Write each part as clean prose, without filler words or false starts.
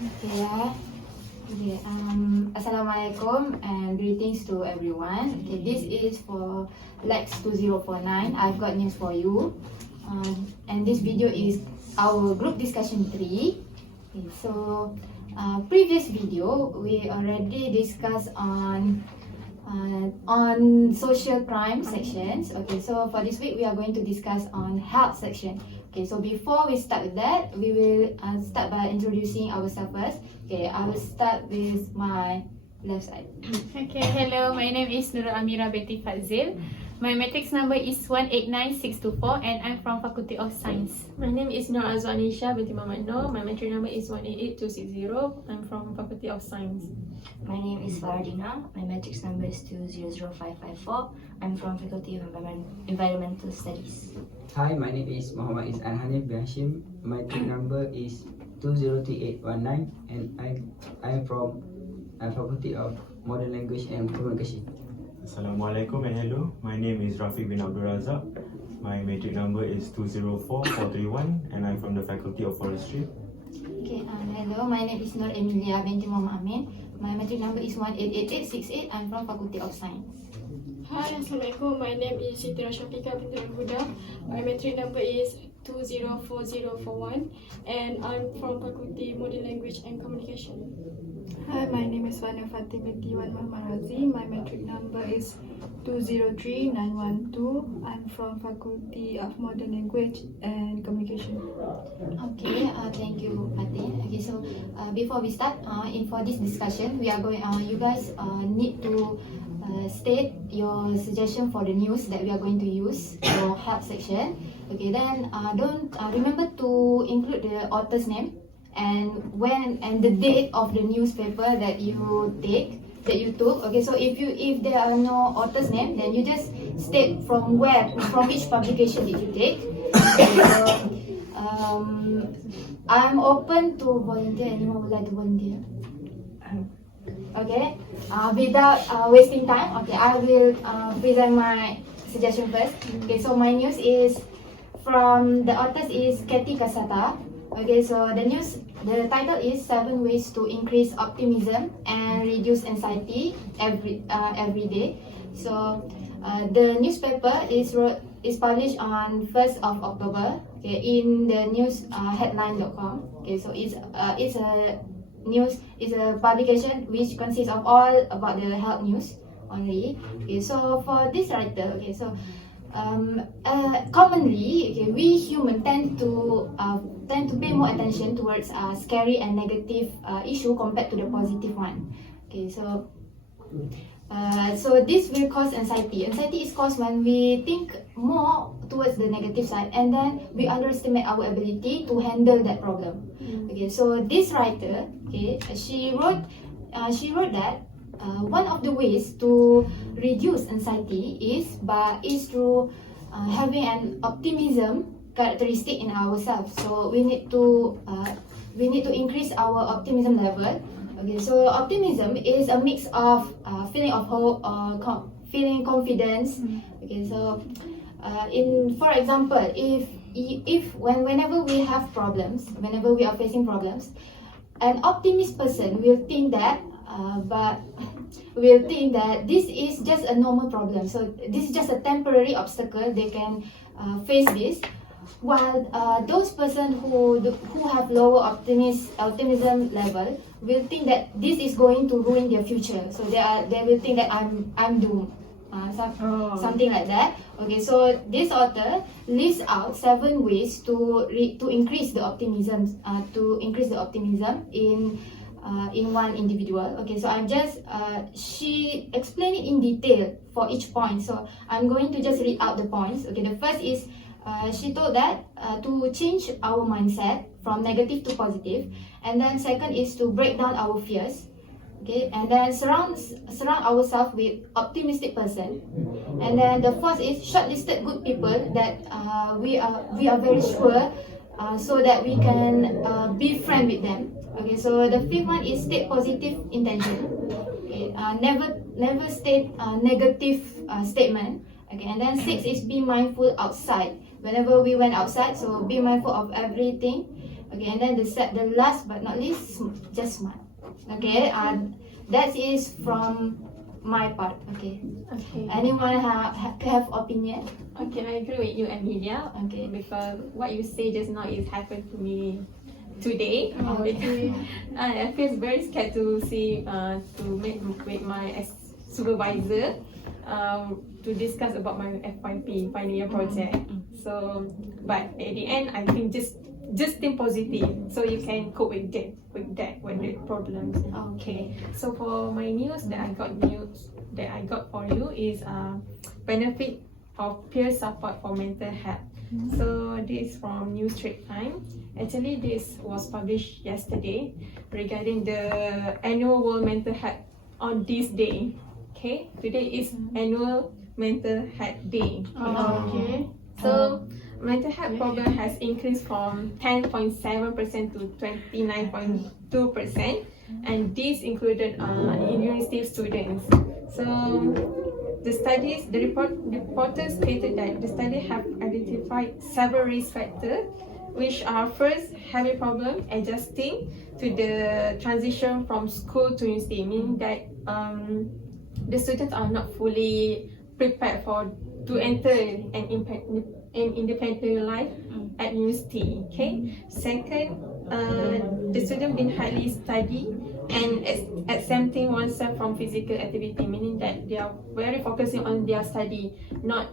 Okay, okay. Assalamualaikum and greetings to everyone. Okay, this is for LAX2049. I've got news for you. And this video is our group discussion 3. Okay, so previous video we already discussed on social crime sections. Okay, so for this week we are going to discuss on health section. Okay, so before we start with that, we will start by introducing ourselves first. Okay, I will start with my left side. Okay, hello, my name is Nurul Amira binti Fazil. My matrix number is 189624 and I'm from Faculty of Science. My name is Nur Azwanisha binti Muhammad Noor. My matric number is 188260. I'm from Faculty of Science. My name is Faradina. My matrix number is 200554. I'm from Faculty of Environmental Studies. Hi, my name is Muhammad Izan Hanif bin Hashim. My matric number is 203819 and I am from Faculty of Modern Language and Communication. Assalamualaikum and hello. My name is Rafiq bin Abdul Razak. My matric number is 204431 and I'm from the Faculty of Forestry. Okay, hello, my name is Nur Emilia binti Muhammad Amin. My matric number is 188868. I'm from Faculty of Science. Hi, Assalamualaikum. My name is Siti Rashafika binti Al-Huda. My matric number is 204041 and I'm from Faculty Modern Language and Communication. Hi, my name is Wania Fatim binti Wan Muhammad Razi. My matric number is 203912. I'm from Faculty of Modern Language and Communication. Okay, thank you, Fatin. Okay, so before we start, for this discussion, we are going. You guys need to state your suggestion for the news that we are going to use for health section. Okay, then don't remember to include the author's name and the date of the newspaper that you took. Okay, so if there are no author's name, then you just state from which publication did you take. Okay, so I'm open to volunteer. Anyone would like to volunteer? Okay, without wasting time, okay, I will present my suggestion first. Okay, so my news is from the authors is Kathy Kasata. Okay, so the title is 7 ways to increase optimism and reduce anxiety every day. So the newspaper is published on 1st of October. Okay, in the news headline.com. Okay, so it's a publication which consists of all about the health news only. Okay, so for this writer, okay, so commonly, okay, we human tend to pay more attention towards scary and negative issue compared to the positive one. Okay, so this will cause anxiety. Anxiety is caused when we think more towards the negative side and then we underestimate our ability to handle that problem. Okay, so this writer, okay, she wrote that one of the ways to reduce anxiety is through having an optimism characteristic in ourselves. So we need to increase our optimism level. Okay, so optimism is a mix of feeling of hope or feeling confidence. Okay, so for example, whenever we have problems, whenever we are facing problems, an optimist person will think that this is just a normal problem. So this is just a temporary obstacle. They can face this. While those persons who have lower optimism level will think that this is going to ruin their future. So they will think that I'm doomed. Something like that. Okay, so this author lists out 7 ways to increase the optimism in one individual. Okay, so I'm just she explained it in detail for each point. So I'm going to just read out the points. Okay, the first is she told that to change our mindset from negative to positive, and then second is to break down our fears. Okay, and then surround ourselves with optimistic person, and then the fourth is shortlisted good people that we are very sure so that we can be friend with them. Okay, so the fifth one is state positive intention. Okay, never state negative statement. Okay, and then six is be mindful outside. Whenever we went outside, so be mindful of everything. Okay, and then the last but not least, just smart. Okay, that is from my part. Okay, Okay. anyone have opinion? Okay, I agree with you, Amelia. Okay. Because what you say just now is happened to me today. Okay. I feel very scared to see to meet with my supervisor to discuss about my FYP final year project. So, but at the end, I think just think positive, so you can cope with the problems. Okay. So for my news that I got for you is benefit of peer support for mental health. So this is from News Trade Time. Actually, this was published yesterday regarding the annual World Mental Health on this day. Okay, today is annual Mental Health Day. Okay. So mental health problem has increased from 10.7% to 29.2%, and this included university students. So the reporters stated that the study have identified several risk factors, which are first, heavy problem adjusting to the transition from school to university, meaning that the students are not fully prepared to enter an independent life at university. Okay. Second, the student been highly study and exempting oneself from physical activity, meaning that they are very focusing on their study, not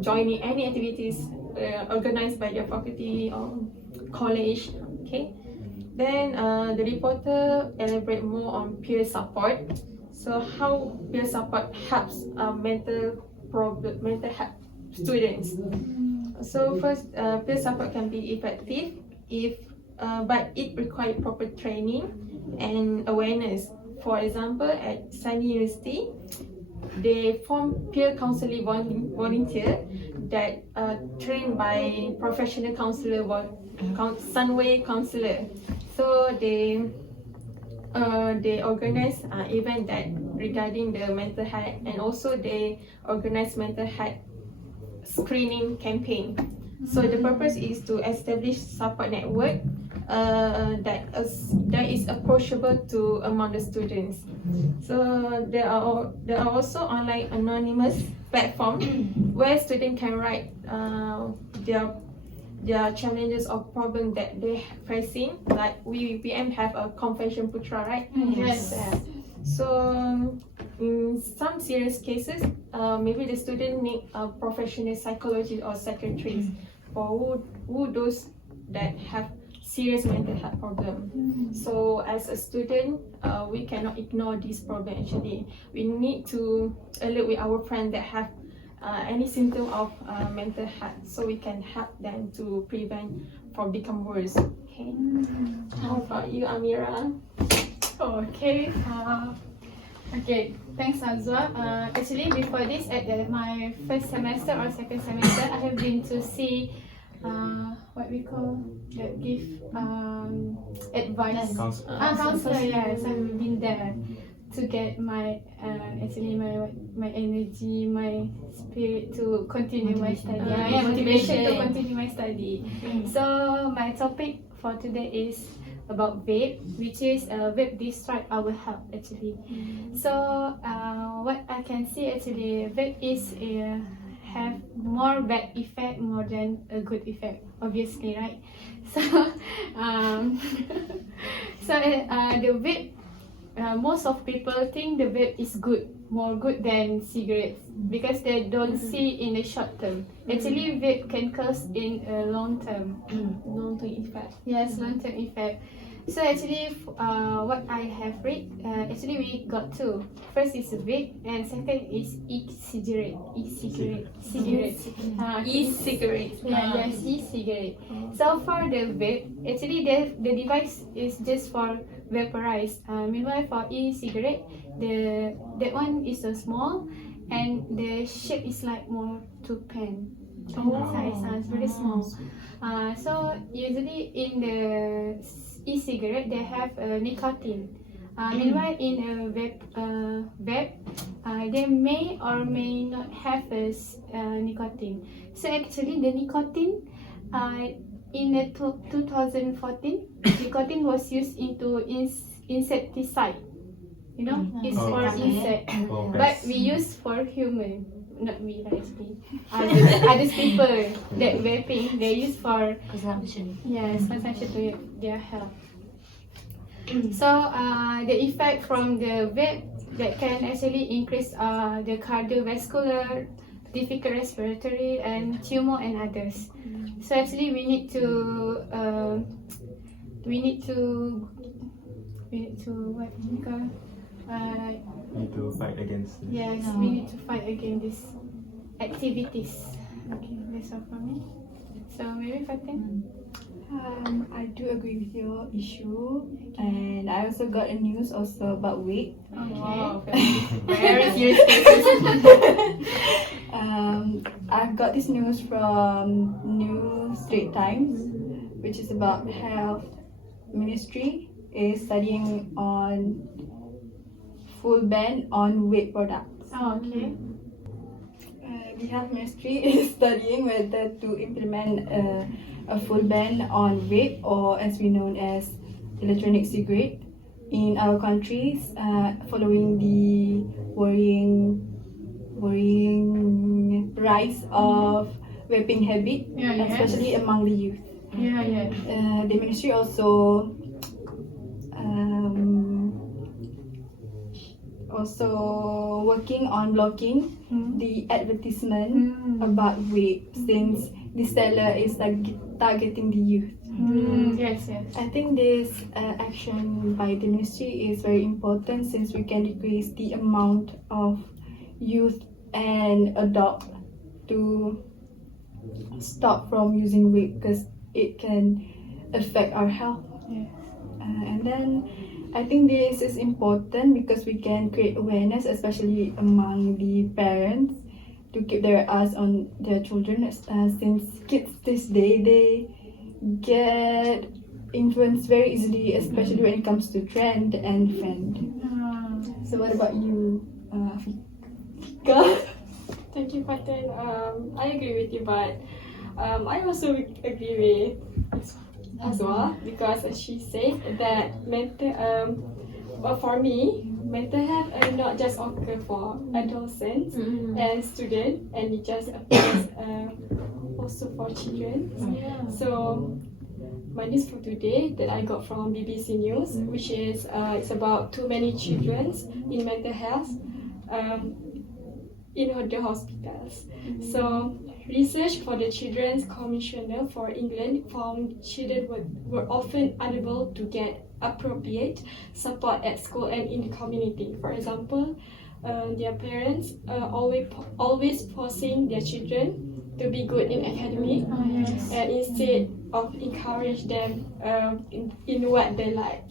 joining any activities organized by their faculty or college. Okay. Then the reporter elaborate more on peer support. So how peer support helps mental health students. So first, peer support can be effective but it requires proper training and awareness. For example, at Sunny University, they form peer counseling volunteer that trained by professional counselor, Sunway counselor. So they organize event that regarding the mental health, and also they organize mental health screening campaign. So the purpose is to establish support network that is approachable to among the students. So there are also online anonymous platform where students can write their challenges or problems that they facing. Like we PM have a Confession Putra, right? Yes. So in some serious cases, maybe the student need a professional psychologist or psychiatrist for who those that have serious mental health problem. So as a student, we cannot ignore this problem. Actually, we need to alert with our friends that have any symptom of mental health, so we can help them to prevent from become worse. Okay. How about you, Amira? Okay. Okay. Thanks, Azwa. Actually, before this, at my first semester or second semester, I have been to see what we call that give advice. Counselor. Yes, I've been there to get my actually my energy, my spirit to continue my study. Motivation to continue my study. So my topic for today is about vape, which is vape destroy our health actually. So what I can see actually, vape is have more bad effect more than a good effect, obviously, right? So the vape, most of people think the vape is more good than cigarettes because they don't see in the short term. Actually, vape can cause in a long term. Long-term effect. Yes, long-term effect. So actually, what I have read, actually we got two. First is vape, and second is e-cigarette. E-cigarette. E-cigarette. Yes, e-cigarette. So for the vape, actually the device is just for vaporize. Meanwhile for e-cigarette, that one is so small, and the shape is like more to pen. Size, it's very small. So usually in the e-cigarette they have nicotine. Meanwhile in a vape, they may or may not have nicotine. So actually the nicotine in the 2014, nicotine was used into insecticide. You know, it's Oh, for okay. insect. For But pets. we use for human, not we lah actually. Other people that vaping, they use for Consumption. consumption to their health. So the effect from the vape that can actually increase the cardiovascular, difficult respiratory, and tumor and others. So actually we need to what we call Need to fight against this. yes, we need to fight against these activities. Okay, that's all from me. So maybe Fatin. I do agree with your issue, and I also got a news also about weight. Okay. Very serious cases. I've got this news from New Straits Times, which is about health ministry is studying on full ban on vape products. Oh, okay. The health ministry is studying whether to implement a full ban on vape, or as we know as electronic cigarette, in our countries, following the worrying rise of vaping habit, especially among the youth. Yeah. The ministry also working on blocking the advertisement about vape, since the seller is targeting the youth. Yes. I think this action by the ministry is very important, since we can decrease the amount of youth and adult to stop from using vape, because it can affect our health. Yes. And then I think this is important because we can create awareness, especially among the parents, to keep their eyes on their children, since kids this day, they get influenced very easily, especially when it comes to trend and friend. So what about you, Fika? Thank you, Fatin. I agree with you, but I also agree with Azwa, because as she said that for me, mental health not just occur for adolescents and students, and it just applies also for children. So my news for today that I got from BBC News, which is it's about too many children in mental health in the hospitals. So research for the Children's Commissioner for England found children were often unable to get appropriate support at school and in the community. For example, their parents always forcing their children to be good in academic, and instead of encourage them in what they like.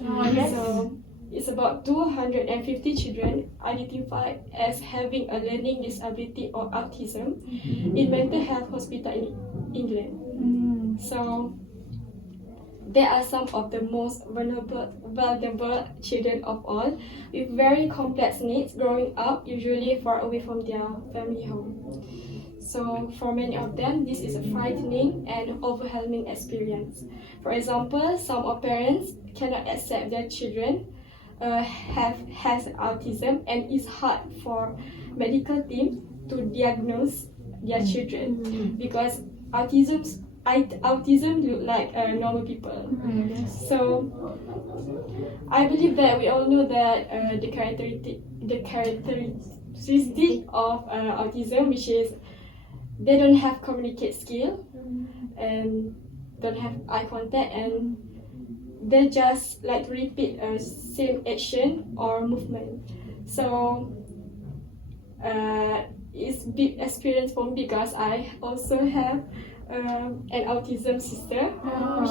So it's about 250 children identified as having a learning disability or autism in mental health hospital in England. So they are some of the most vulnerable children of all, with very complex needs, growing up usually far away from their family home. So for many of them, this is a frightening and overwhelming experience. For example, some of parents cannot accept their children has autism, and it's hard for medical team to diagnose their children because autism look like normal people. So I believe that we all know that the characteristic of autism, which is they don't have communicate skill and don't have eye contact, and they just like repeat same action or movement. So it's big experience for me because I also have an autism sister.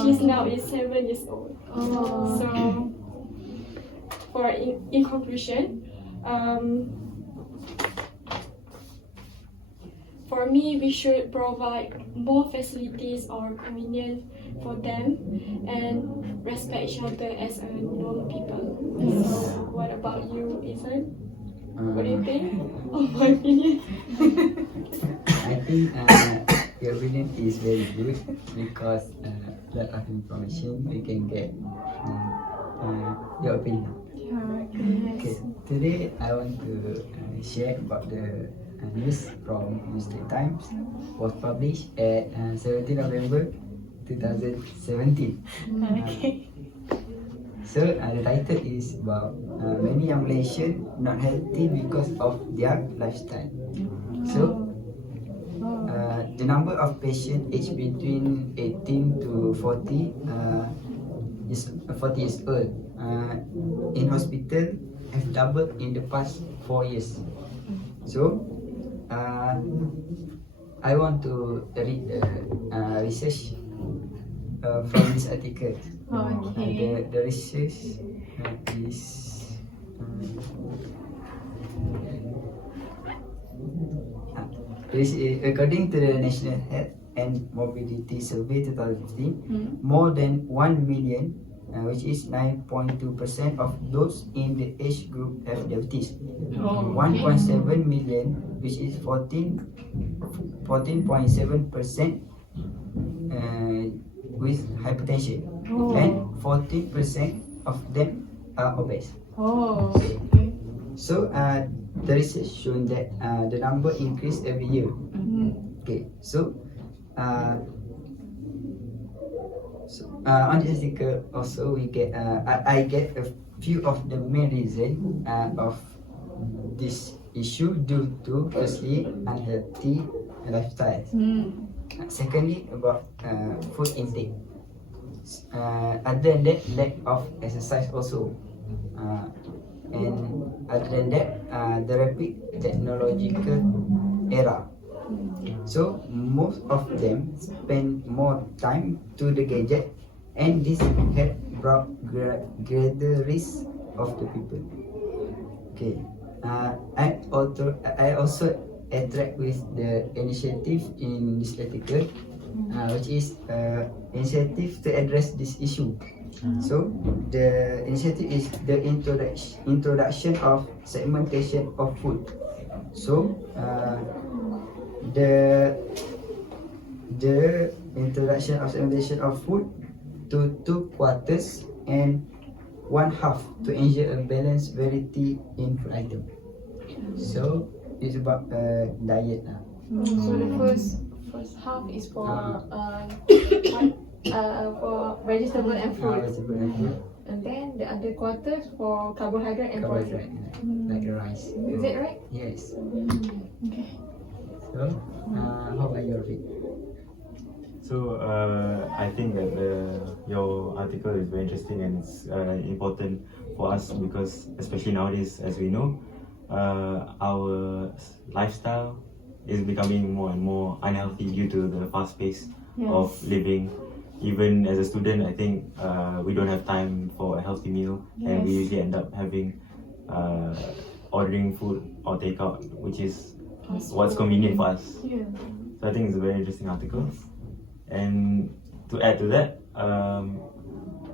She's now is 7 years old. So for in conclusion, for me, we should provide more facilities or convenience for them and respect each other as a normal people. So, what about you, Ethan? What do you think of my opinion? I think your opinion is very good because lot of information we can get your opinion. Okay, today I want to share about the news from Newsday Times was published at 17 November 2017. So the title is about many young Malaysians not healthy because of their lifestyle. So the number of patients aged between 18 to 40 is 40 years old in hospital has doubled in the past 4 years. So I want to read the research from this article. The research is according to the National Health and Mobility Survey 2015, more than 1 million, which is 9.2% of those in the age group have diabetes. 1.7 million, which is 14.7%, with hypertension, and 14% of them are obese. So the research shown that the number increase every year. Okay, so on this article also we get I get a few of the main reason of this issue due to firstly unhealthy lifestyle. Secondly, about food intake. Other than that, lack of exercise also. And other than that, the rapid technological era. So most of them spend more time to the gadget, and this had brought greater risk of the people. Okay, I also attract with the initiative in this article, which is initiative to address this issue. So the initiative is the introduction of segmentation of food. So the introduction of segmentation of food to 2 quarters and 1/2 to ensure a balanced variety in food item. So it's about diet now. So the first half is for vegetable and fruit, and then the other quarters for carbohydrate and protein. Like rice. Is it right? Yes. So how about your feed? So I think that your article is very interesting and it's important for us because especially nowadays, as we know, our lifestyle is becoming more and more unhealthy due to the fast pace of living. Even as a student, I think we don't have time for a healthy meal, and we usually end up having ordering food or takeout, which is what's convenient for us. So I think it's a very interesting article. And to add to that,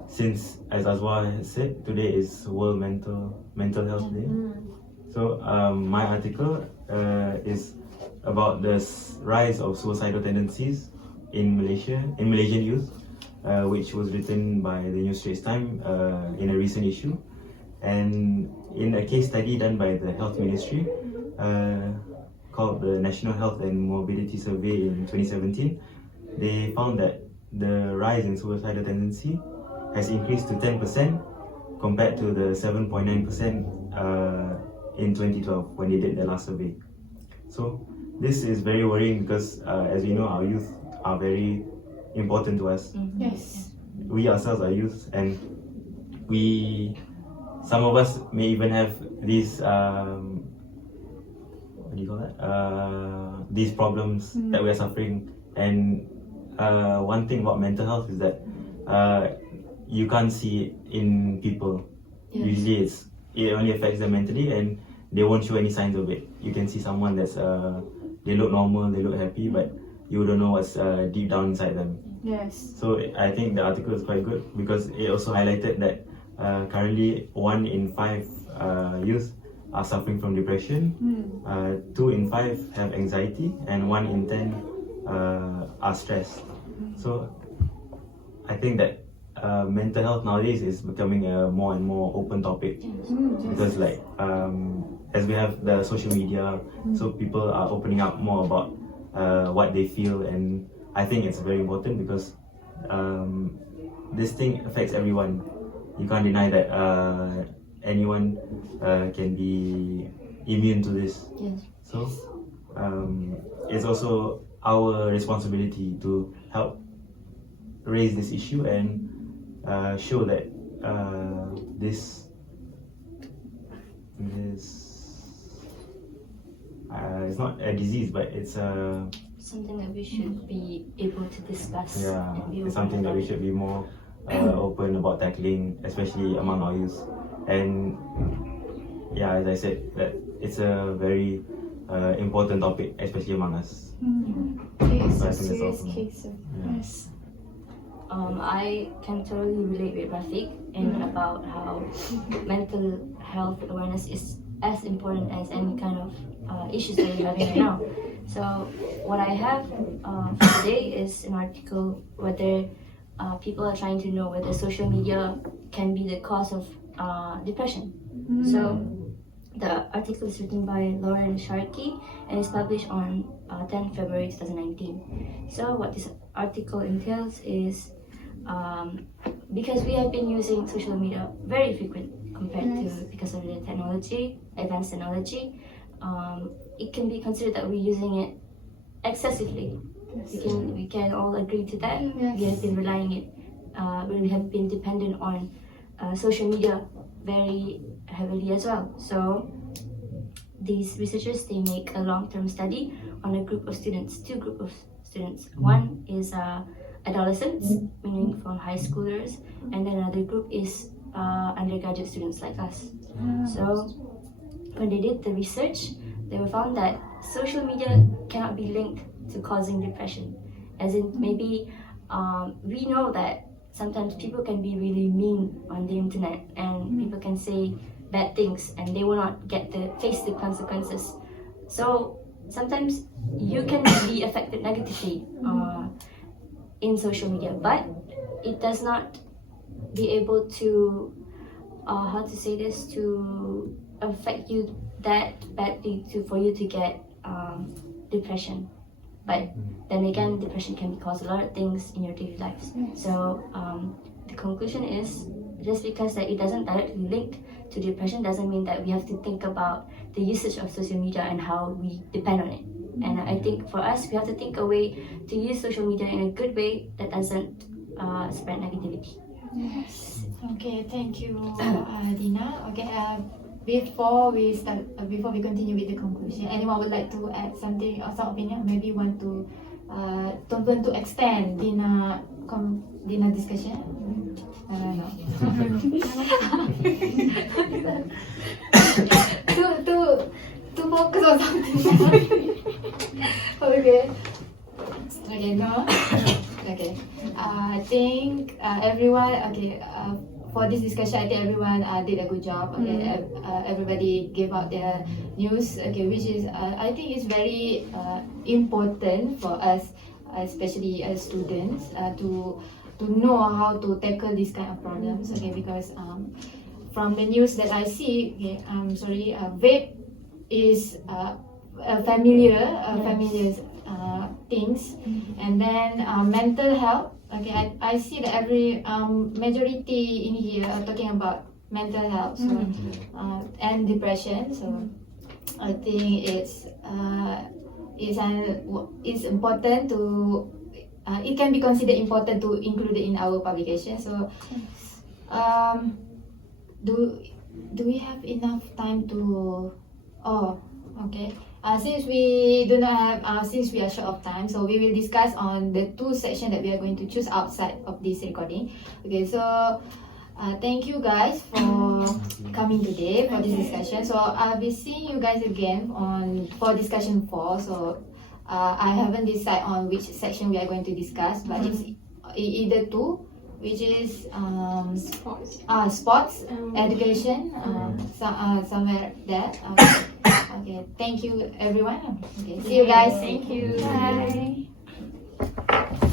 since as Azwa has said, today is World Mental Health Day. So my article is about the rise of suicidal tendencies in Malaysian youth, which was written by the New Straits Times in a recent issue. And in a case study done by the Health Ministry called the National Health and Mobility Survey in 2017, they found that the rise in suicidal tendency has increased to 10% compared to the 7.9% in 2012 when they did the last survey. So this is very worrying because as we know, our youth are very important to us. Yes. We ourselves are youth, and some of us may even have these what do you call that? These problems that we are suffering. And one thing about mental health is that you can't see it in people. Usually it only affects them mentally, and they won't show any signs of it. You can see someone that's they look normal, they look happy, but you don't know what's deep down inside them. Yes. So I think the article is quite good because it also highlighted that currently 1 in 5 youth are suffering from depression, 2 in 5 have anxiety, and 1 in 10 are stressed. So I think that mental health nowadays is becoming a more and more open topic because like as we have the social media, so people are opening up more about what they feel, and I think it's very important because this thing affects everyone. You can't deny that anyone can be immune to this. Yes. So it's also our responsibility to help raise this issue and show that this it's not a disease, but it's a Something that we should be able to discuss. yeah, and be it's open something that about we should be more open about tackling, especially among our youth. And yeah, as I said, that it's a very important topic, especially among us. It's So I a think that's all serious for me. case. Yeah. I can totally relate with Rafiq in about how mental health awareness is as important as any kind of issues that we're having right now. So what I have for today is an article whether people are trying to know whether social media can be the cause of depression. So the article is written by Lauren Sharkey and is published on 10 February 2019. So what this article entails is because we have been using social media very frequent compared to because of the technology, advanced technology, it can be considered that we're using it excessively. We can all agree to that. We have been relying it. We have been dependent on social media very heavily as well. So these researchers, they make a long-term study on a group of students, two groups of students. One is adolescents, meaning from high schoolers, and then another group is undergraduate students like us. So when they did the research, they found that social media cannot be linked to causing depression. As in, maybe we know that sometimes people can be really mean on the internet, and people can say bad things, and they will not face the consequences. So sometimes you can be affected negatively in social media, but it does not be able to to affect you that badly for you to get depression. But then again, depression can cause a lot of things in your daily lives. So the conclusion is, just because that it doesn't directly link to depression doesn't mean that we have to think about the usage of social media and how we depend on it. And I think for us, we have to think a way to use social media in a good way that doesn't spread negativity. Yes. Okay, thank you, Dina. Okay, before we continue with the conclusion, anyone would like to add something or some opinion? Maybe want to extend Dina discussion? No. to focus on something. Okay. Okay, no. Okay. I think everyone. Okay. For this discussion, I think everyone did a good job. Okay, everybody gave out their news. Okay, which is I think it's very important for us, especially as students, to know how to tackle this kind of problems. Okay, because from the news that I see, okay, I'm sorry, vape is a familiar things, and then mental health. Okay, I see that every majority in here are talking about mental health, so, and depression. So I think it's important to it can be considered important to include it in our publication. So do we have enough time to? Oh, okay. Since we do not have, since we are short of time, so we will discuss on the two sections that we are going to choose outside of this recording. Okay, so thank you guys for coming today for this discussion. So I'll be seeing you guys again for discussion 4. So I haven't decided on which section we are going to discuss, but it's either 2, which is sports, education, somewhere there. Okay, thank you everyone. Okay, see you guys. Thank you. Bye.